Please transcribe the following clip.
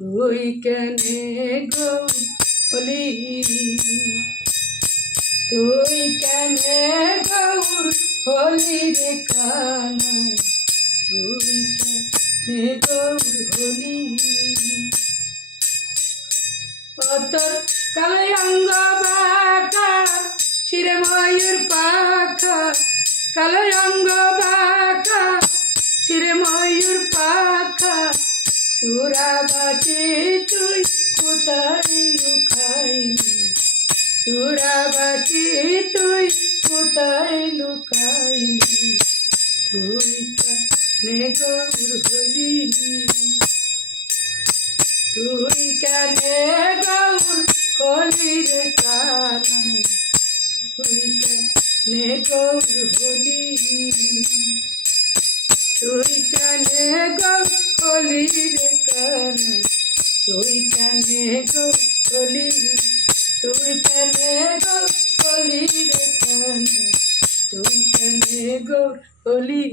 তুই কেনে গৌর হলি, তুই কেনে গৌর হলি রে কানাই, তুই কেনে গৌর হলি। তোর কালো অঙ্গ বাঁকা, শিরে ময়ূর পাখা, কালো অঙ্গ বাঁকা, শিরে ময়ূর পাখা, চূড়াবাসী তুই কোথায় লুকাইলি, চূড়াবাসী তুই কোথায় লুকাইলি, তুই কেনে গৌর হলি, তুই কেনে গৌর হলি রে কানাই, তুই কেনে গৌর হলি, তুই কেনে গৌর হলি রে কানাই, তুই কেনে গৌর হলি, তুই কেনে গৌর হলি রে কানাই, তুই কেনে গৌর হলি।